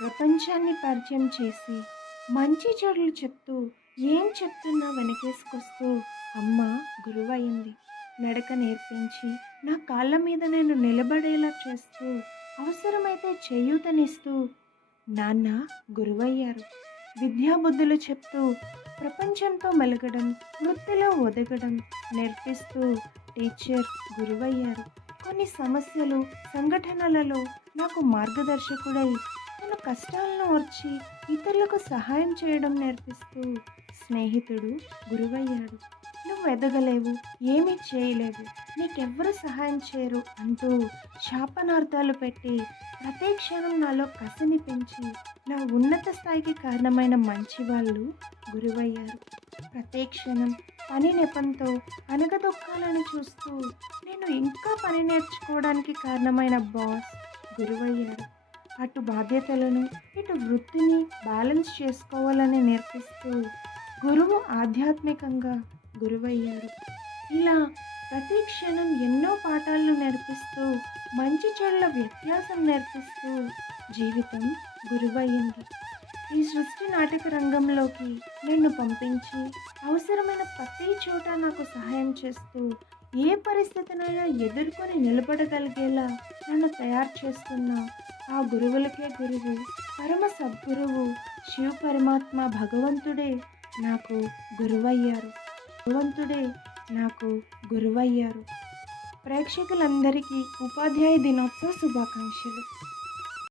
ప్రపంచాన్ని పరిచయం చేసి, మంచి చెడులు చెప్తూ, ఏం చెప్తున్నా వెనకేసుకొస్తూ అమ్మ గురువయింది. నడక నేర్పించి, నా కాళ్ళ మీద నేను నిలబడేలా చేస్తూ, అవసరమైతే చేయూతనిస్తూ నాన్న గురువయ్యారు. విద్యాబుద్ధులు చెప్తూ, ప్రపంచంతో మెలగడం, వృత్తిలో ఒదగడం నేర్పిస్తూ టీచర్ గురువయ్యారు. కొన్ని సమస్యలు, సంఘటనలలో నాకు మార్గదర్శకుడై తన కష్టాలను ఓర్చి ఇతరులకు సహాయం చేయడం నేర్పిస్తూ స్నేహితుడు గురువయ్యాడు. నువ్వు ఎదగలేవు, ఏమీ చేయలేవు, నీకెవ్వరు సహాయం చేయరు అంటూ శాపనార్థాలు పెట్టి ప్రతి క్షణం నాలో కసిని పెంచి నా ఉన్నత స్థాయికి కారణమైన మంచి వాళ్ళు గురువయ్యారు. ప్రతి క్షణం పని నెపంతో అనగదొక్కాలని చూస్తూ నేను ఇంకా పని నేర్చుకోవడానికి కారణమైన బాస్ గురువయ్యారు. అటు బాధ్యతలను ఇటు వృత్తిని బ్యాలెన్స్ చేసుకోవాలని నేర్పిస్తూ గురువు ఆధ్యాత్మికంగా గురువయ్యారు. ఇలా ప్రతి క్షణం ఎన్నో పాఠాలను నేర్పిస్తూ మంచి చెడుల వ్యత్యాసం నేర్పిస్తూ జీవితం గురువయ్యింది. ఈ సృష్టి నాటక రంగంలోకి నన్ను పంపించి అవసరమైన ప్రతి చోట నాకు సహాయం చేస్తూ ఏ పరిస్థితినైనా ఎదుర్కొని నిలబడగలిగేలా నన్ను తయారు చేస్తున్న ఆ గురువులకే గురువు, పరమ సద్గురువు శివ పరమాత్మ భగవంతుడే నాకు గురువయ్యారు. భగవంతుడే నాకు గురువయ్యారు. ప్రేక్షకులందరికీ ఉపాధ్యాయ దినోత్సవ శుభాకాంక్షలు.